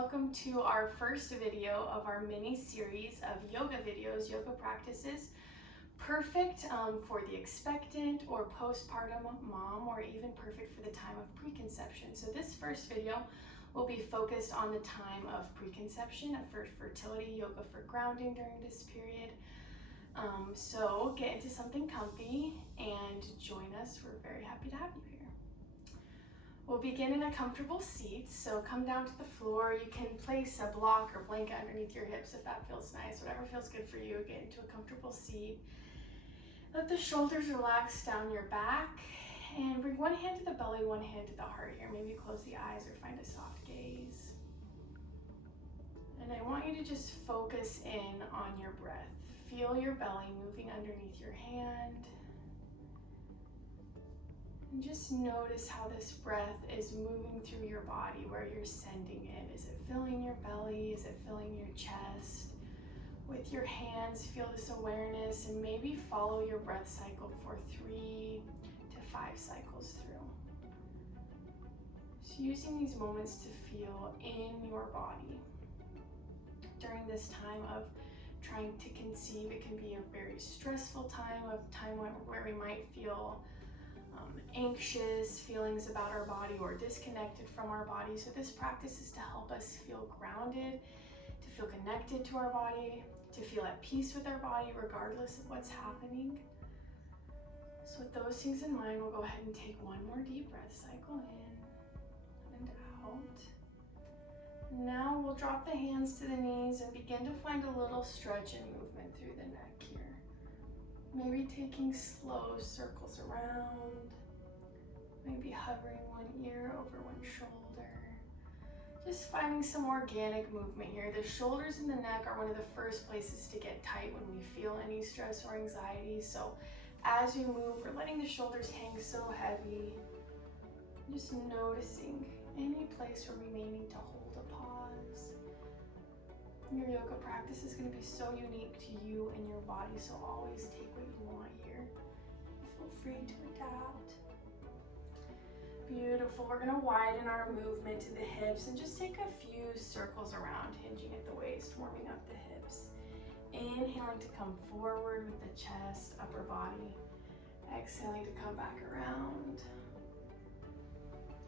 welcome to our first video of our mini series of yoga videos, yoga practices, perfect for the expectant or postpartum mom, or even perfect for the time of preconception. So this first video will be focused on the time of preconception, for fertility, yoga for grounding during this period. So get into something comfy and join us. We're very happy to have you here. We'll begin in a comfortable seat, so come down to the floor. You can place a block or blanket underneath your hips if that feels nice. Whatever feels good for you, get into a comfortable seat. Let the shoulders relax down your back, and bring one hand to the belly, one hand to the heart here. Maybe close the eyes or find a soft gaze. And I want you to just focus in on your breath. Feel your belly moving underneath your hand. And just notice how this breath is moving through your body, where you're sending it. Is it filling your belly? Is it filling your chest? With your hands, feel this awareness and maybe follow your breath cycle for 3 to 5 cycles through. So using these moments to feel in your body. During this time of trying to conceive, it can be a very stressful time where we might feel anxious feelings about our body or disconnected from our body. So this practice is to help us feel grounded, to feel connected to our body, to feel at peace with our body regardless of what's happening. So with those things in mind, we'll go ahead and take one more deep breath cycle in and out. Now we'll drop the hands to the knees and begin to find a little stretch and movement through the neck here. Maybe taking slow circles around, maybe hovering one ear over one shoulder. Just finding some organic movement here. The shoulders and the neck are one of the first places to get tight when we feel any stress or anxiety. So as we move, we're letting the shoulders hang so heavy. Just noticing any place where we may need to hold a pause. Your yoga practice is going to be so unique to you and your body, so always take what you want here. Feel free to adapt. Beautiful. We're going to widen our movement to the hips and just take a few circles around, hinging at the waist, warming up the hips. Inhaling to come forward with the chest, upper body. Exhaling to come back around.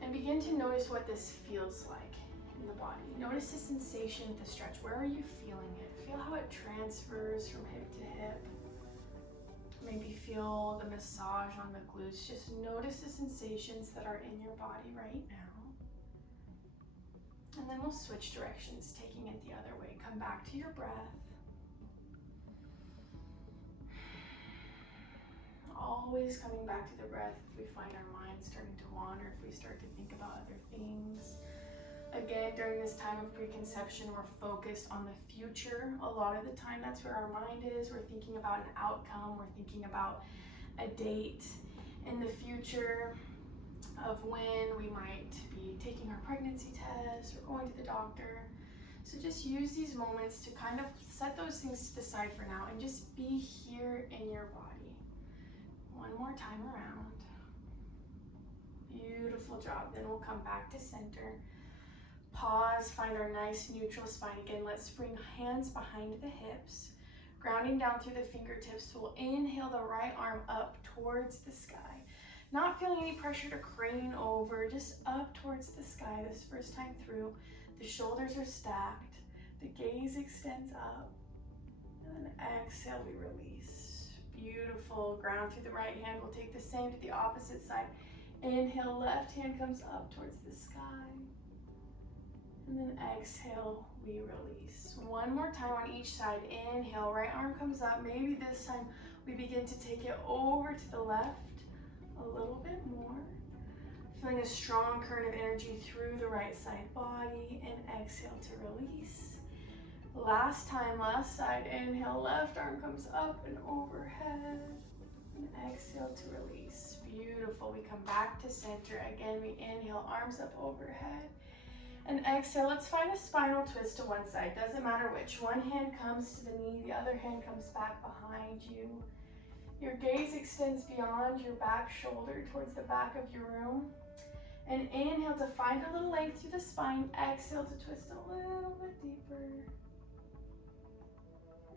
And begin to notice what this feels like in the body. Notice the sensation of the stretch. Where are you feeling it? Feel how it transfers from hip to hip. Maybe feel the massage on the glutes. Just notice the sensations that are in your body right now. And then we'll switch directions, taking it the other way. Come back to your breath. Always coming back to the breath if we find our minds starting to wander, if we start to think about other things. Again, during this time of preconception, we're focused on the future. A lot of the time, that's where our mind is. We're thinking about an outcome. We're thinking about a date in the future of when we might be taking our pregnancy test or going to the doctor. So just use these moments to kind of set those things to the side for now and just be here in your body. One more time around. Beautiful job. Then we'll come back to center. Pause, find our nice neutral spine again. Let's bring hands behind the hips, grounding down through the fingertips. We'll inhale the right arm up towards the sky. Not feeling any pressure to crane over, just up towards the sky this first time through. The shoulders are stacked. The gaze extends up. And then exhale, we release. Beautiful. Ground through the right hand. We'll take the same to the opposite side. Inhale, left hand comes up towards the sky. And then exhale, we release. One more time on each side. Inhale, right arm comes up. Maybe this time we begin to take it over to the left a little bit more. Feeling a strong current of energy through the right side body. And exhale to release. Last time, last side. Inhale, left arm comes up and overhead. And exhale to release. Beautiful. We come back to center. Again, we inhale, arms up overhead. And exhale, let's find a spinal twist to one side. Doesn't matter which. One hand comes to the knee, the other hand comes back behind you. Your gaze extends beyond your back shoulder towards the back of your room. And inhale to find a little length through the spine. Exhale to twist a little bit deeper.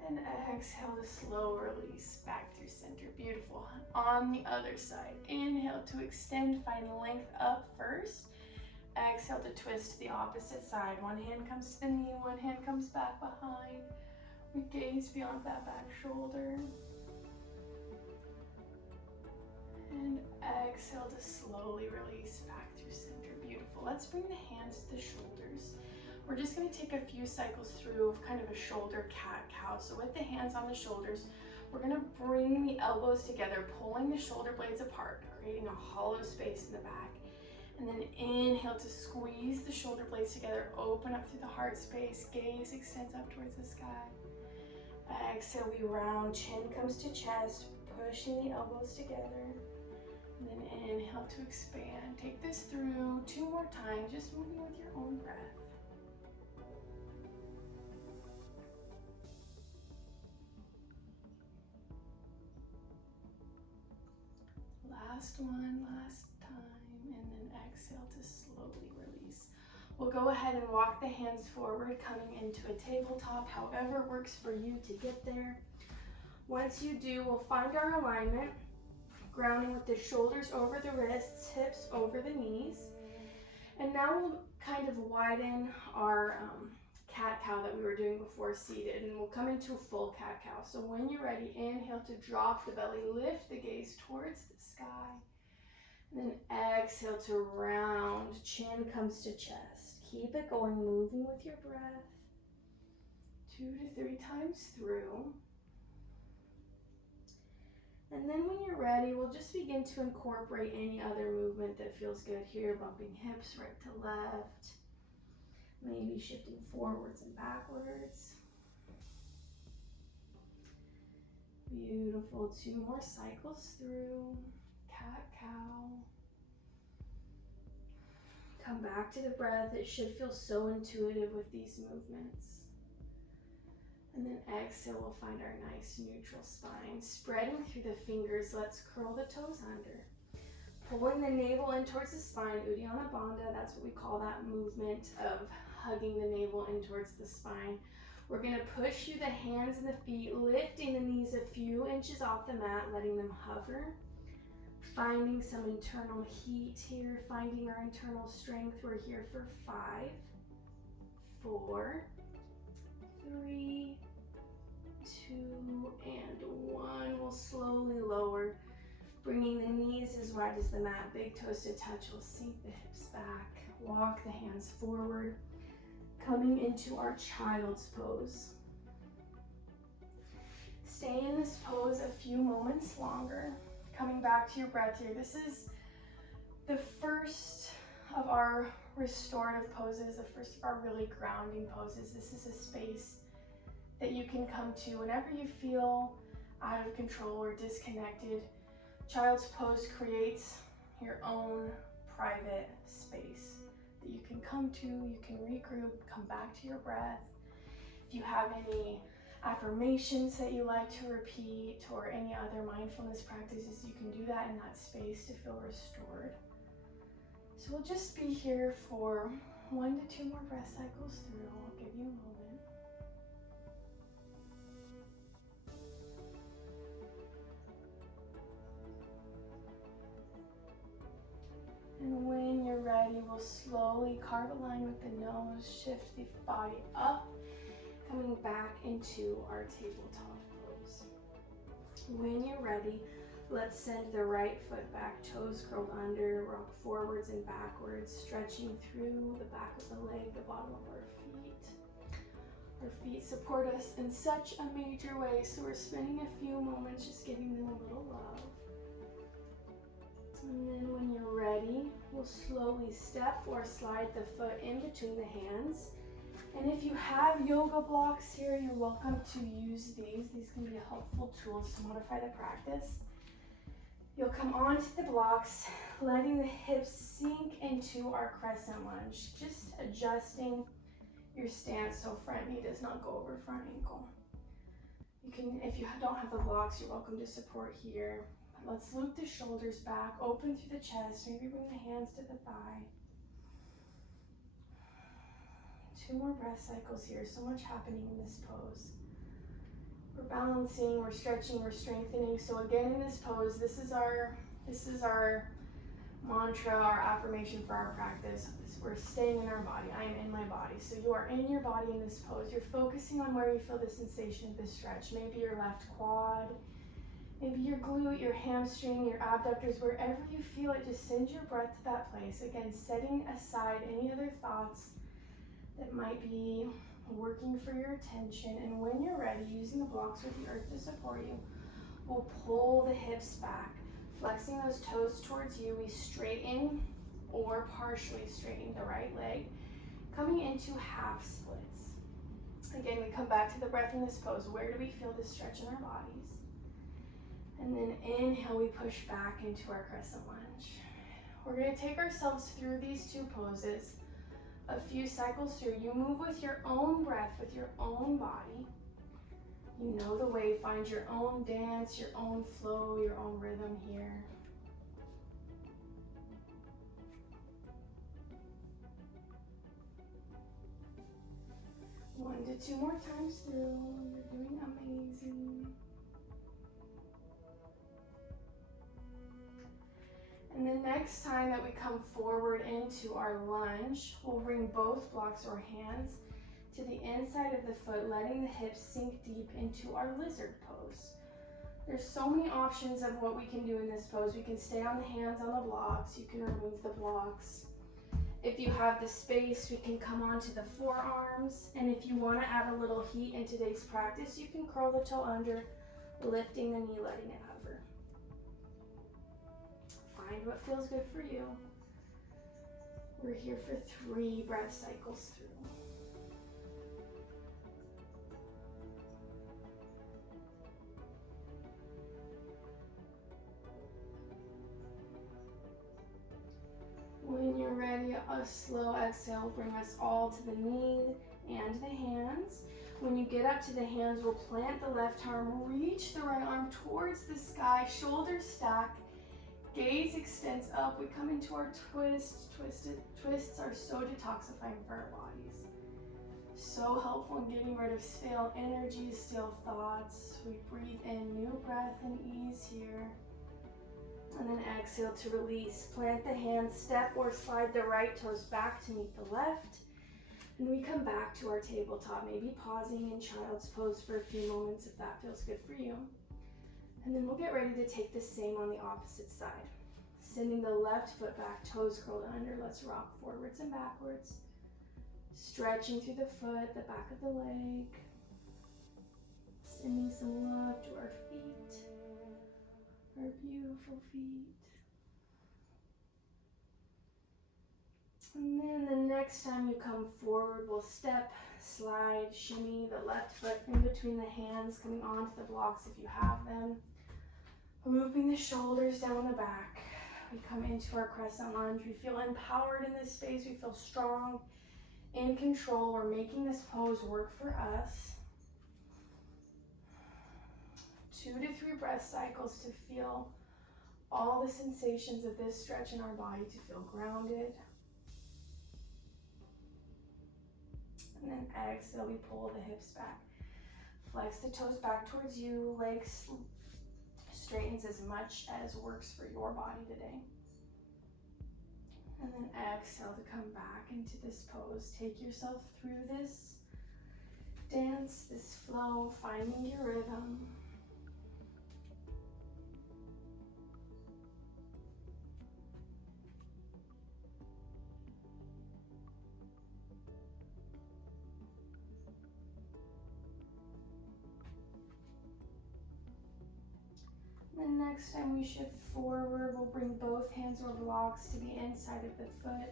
And exhale to slow release back through center. Beautiful. On the other side. Inhale to extend, find length up first. Exhale to twist to the opposite side. One hand comes to the knee, one hand comes back behind. We gaze beyond that back shoulder. And exhale to slowly release back through center. Beautiful. Let's bring the hands to the shoulders. We're just going to take a few cycles through of kind of a shoulder cat-cow. So with the hands on the shoulders, we're going to bring the elbows together, pulling the shoulder blades apart, creating a hollow space in the back. And then inhale to squeeze the shoulder blades together, open up through the heart space, gaze extends up towards the sky. Exhale, we round, chin comes to chest, pushing the elbows together. And then inhale to expand. Take this through 2 more times, just moving with your own breath. Last one, last time, and then exhale to slowly release. We'll go ahead and walk the hands forward, coming into a tabletop, however works for you to get there. Once you do, we'll find our alignment, grounding with the shoulders over the wrists, hips over the knees. And now we'll kind of widen our cat-cow that we were doing before seated, and we'll come into a full cat-cow. So when you're ready, inhale to drop the belly, lift the gaze towards the sky. And then exhale to round, chin comes to chest. Keep it going, moving with your breath. 2 to 3 times through. And then when you're ready, we'll just begin to incorporate any other movement that feels good here, bumping hips right to left, maybe shifting forwards and backwards. Beautiful. 2 more cycles through. Cat-cow. Come back to the breath. It should feel so intuitive with these movements. And then exhale, we'll find our nice neutral spine. Spreading through the fingers, let's curl the toes under. Pulling the navel in towards the spine, Uddiyana Bandha, that's what we call that movement of hugging the navel in towards the spine. We're gonna push through the hands and the feet, lifting the knees a few inches off the mat, letting them hover. Finding some internal heat here, finding our internal strength. We're here for 5, 4, 3, 2, and 1. We'll slowly lower, bringing the knees as wide as the mat, big toes to touch. We'll sink the hips back, walk the hands forward, coming into our child's pose. Stay in this pose a few moments longer, coming back to your breath here. This is the first of our restorative poses, the first of our really grounding poses. This is a space that you can come to whenever you feel out of control or disconnected. Child's pose creates your own private space that you can come to, you can regroup, come back to your breath. If you have any affirmations that you like to repeat or any other mindfulness practices, you can do that in that space to feel restored. So we'll just be here for 1 to 2 more breath cycles through. I'll give you a moment. And when you're ready, we'll slowly carve a line with the nose, shift the body up, coming back into our tabletop pose. When you're ready, let's send the right foot back, toes curled under, rock forwards and backwards, stretching through the back of the leg, the bottom of our feet. Our feet support us in such a major way, so we're spending a few moments just giving them a little love. And then when you're ready, we'll slowly step or slide the foot in between the hands. And if you have yoga blocks here, you're welcome to use these. These can be helpful tools to modify the practice. You'll come onto the blocks, letting the hips sink into our crescent lunge, just adjusting your stance so front knee does not go over front ankle. You can, if you don't have the blocks, you're welcome to support here. Let's loop the shoulders back, open through the chest. Maybe bring the hands to the thigh. 2 more breath cycles here. So much happening in this pose. We're balancing, we're stretching, we're strengthening. So again, in this pose, this is our mantra, our affirmation for our practice. We're staying in our body. I am in my body. So you are in your body in this pose. You're focusing on where you feel the sensation of this stretch. Maybe your left quad, maybe your glute, your hamstring, your abductors, wherever you feel it, just send your breath to that place. Again, setting aside any other thoughts that might be working for your attention. And when you're ready, using the blocks with the earth to support you, we'll pull the hips back, flexing those toes towards you. We straighten or partially straighten the right leg, coming into half splits. Again, we come back to the breath in this pose. Where do we feel this stretch in our bodies? And then inhale, we push back into our crescent lunge. We're going to take ourselves through these 2 poses a few cycles through. You move with your own breath, with your own body. You know the way. Find your own dance, your own flow, your own rhythm here. One to 2 more times through. You're doing amazing. And the next time that we come forward into our lunge, we'll bring both blocks or hands to the inside of the foot, letting the hips sink deep into our lizard pose. There's so many options of what we can do in this pose. We can stay on the hands on the blocks. You can remove the blocks. If you have the space, we can come onto the forearms. And if you want to add a little heat in today's practice, you can curl the toe under, lifting the knee, letting it hover. Find what feels good for you. We're here for 3 breath cycles through. When you're ready, a slow exhale, bring us all to the knee and the hands. When you get up to the hands, we'll plant the left arm, reach the right arm towards the sky, shoulders stack, gaze extends up. We come into our twist. Twists are so detoxifying for our bodies. So helpful in getting rid of stale energy, stale thoughts. We breathe in new breath and ease here. And then exhale to release. Plant the hands, step or slide the right toes back to meet the left. And we come back to our tabletop, maybe pausing in child's pose for a few moments if that feels good for you. And then we'll get ready to take the same on the opposite side. Sending the left foot back, toes curled under. Let's rock forwards and backwards. Stretching through the foot, the back of the leg. Sending some love to our feet. Our beautiful feet. And then the next time you come forward, we'll step, slide, shimmy the left foot in between the hands, coming onto the blocks if you have them. Looping the shoulders down the back. We come into our crescent lunge. We feel empowered in this space. We feel strong, in control. We're making this pose work for us. 2 to 3 breath cycles to feel all the sensations of this stretch in our body, to feel grounded. And then exhale, we pull the hips back. Flex the toes back towards you. Legs straightens as much as works for your body today. And then exhale to come back into this pose. Take yourself through this dance, this flow, finding your rhythm. And next time we shift forward, we'll bring both hands or blocks to the inside of the foot.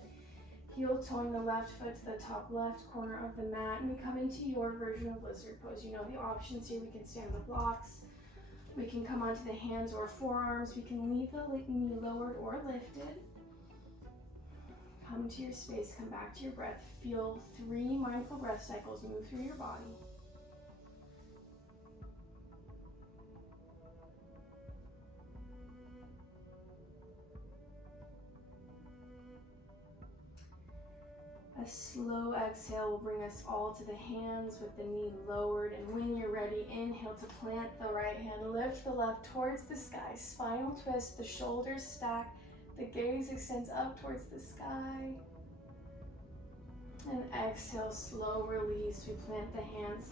Heel toeing the left foot to the top left corner of the mat. And we come into your version of lizard pose. You know the options here. We can stand on the blocks. We can come onto the hands or forearms. We can leave the knee lowered or lifted. Come to your space. Come back to your breath. Feel 3 mindful breath cycles move through your body. A slow exhale will bring us all to the hands with the knee lowered. And when you're ready, inhale to plant the right hand, lift the left towards the sky, spinal twist, the shoulders stack, the gaze extends up towards the sky. And exhale, slow release. We plant the hands,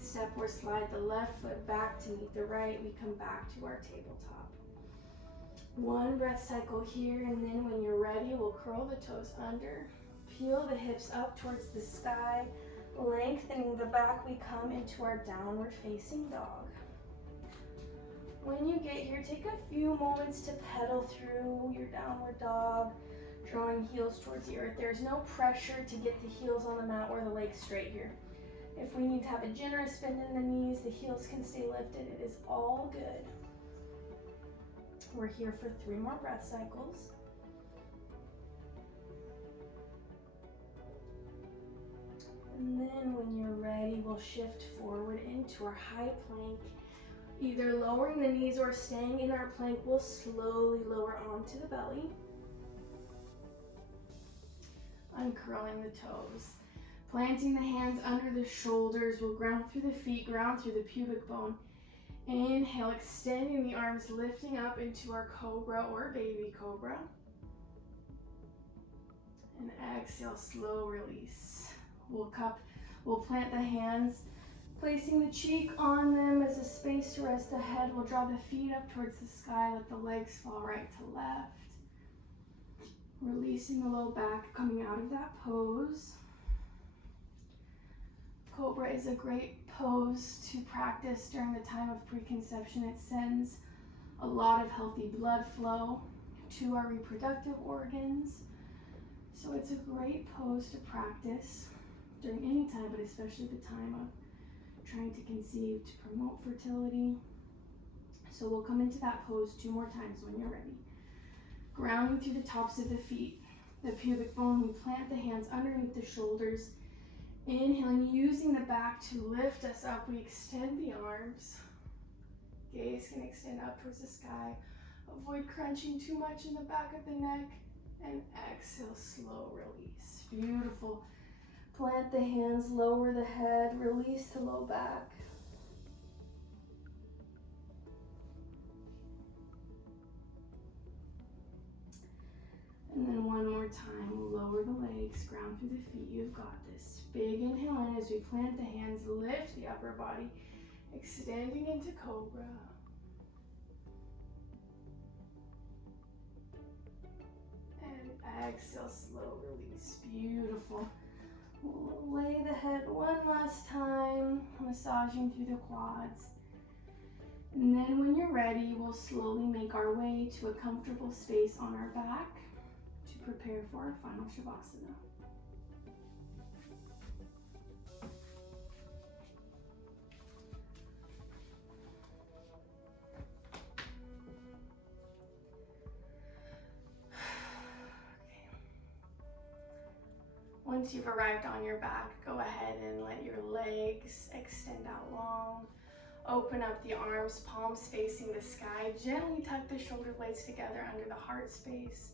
step or slide the left foot back to meet the right. We come back to our tabletop. One breath cycle here, and then when you're ready, we'll curl the toes under. Peel the hips up towards the sky, lengthening the back, we come into our downward facing dog. When you get here, take a few moments to pedal through your downward dog, drawing heels towards the earth. There's no pressure to get the heels on the mat or the legs straight here. If we need to have a generous bend in the knees, the heels can stay lifted. It is all good. We're here for 3 more breath cycles. And then when you're ready, we'll shift forward into our high plank. Either lowering the knees or staying in our plank, we'll slowly lower onto the belly. Uncurling the toes. Planting the hands under the shoulders, we'll ground through the feet, ground through the pubic bone. Inhale, extending the arms, lifting up into our cobra or baby cobra. And exhale, slow release. We'll plant the hands, placing the cheek on them as a space to rest the head. We'll draw the feet up towards the sky, let the legs fall right to left. Releasing the low back, coming out of that pose. Cobra is a great pose to practice during the time of preconception. It sends a lot of healthy blood flow to our reproductive organs. So it's a great pose to practice during any time, but especially the time of trying to conceive to promote fertility. So we'll come into that pose 2 more times when you're ready. Grounding through the tops of the feet, the pubic bone, we plant the hands underneath the shoulders. Inhaling, using the back to lift us up, we extend the arms. Gaze can extend up towards the sky. Avoid crunching too much in the back of the neck. And exhale, slow release. Beautiful. Plant the hands, lower the head, release the low back. And then one more time, lower the legs, ground through the feet. You've got this. Big inhale in as we plant the hands, lift the upper body, extending into cobra. And exhale, slow release. Beautiful. We'll lay the head one last time, massaging through the quads. And then when you're ready, we'll slowly make our way to a comfortable space on our back to prepare for our final Shavasana. Once you've arrived on your back, go ahead and let your legs extend out long. Open up the arms, palms facing the sky. Gently tuck the shoulder blades together under the heart space.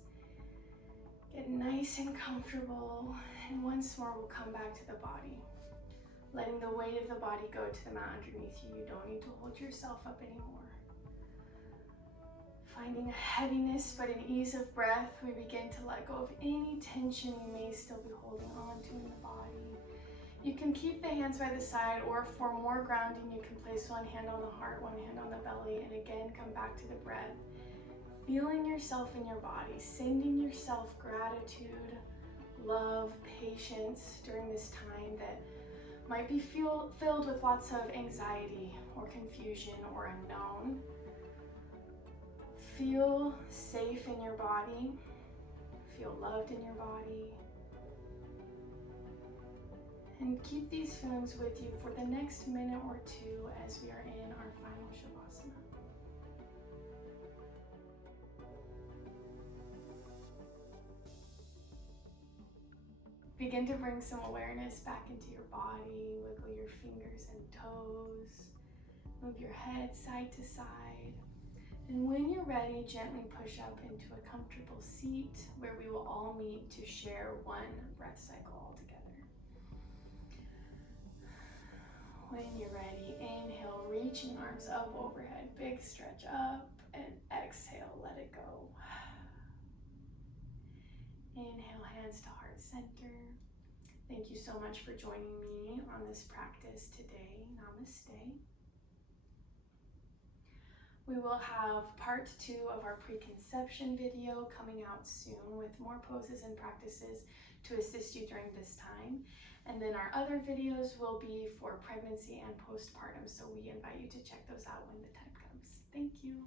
Get nice and comfortable. And once more, we'll come back to the body. Letting the weight of the body go to the mat underneath you. You don't need to hold yourself up anymore. Finding a heaviness but an ease of breath, we begin to let go of any tension you may still be holding on to in the body. You can keep the hands by the side, or for more grounding, you can place one hand on the heart, one hand on the belly, and again come back to the breath. Feeling yourself in your body, sending yourself gratitude, love, patience during this time that might be filled with lots of anxiety or confusion or unknown. Feel safe in your body, feel loved in your body, and keep these feelings with you for the next minute or 2 as we are in our final Shavasana. Begin to bring some awareness back into your body, wiggle your fingers and toes, move your head side to side. And when you're ready, gently push up into a comfortable seat where we will all meet to share one breath cycle all together. When you're ready, inhale, reaching arms up overhead, big stretch up, and exhale, let it go. Inhale, hands to heart center. Thank you so much for joining me on this practice today. Namaste. We will have part 2 of our preconception video coming out soon with more poses and practices to assist you during this time. And then our other videos will be for pregnancy and postpartum, so we invite you to check those out when the time comes. Thank you.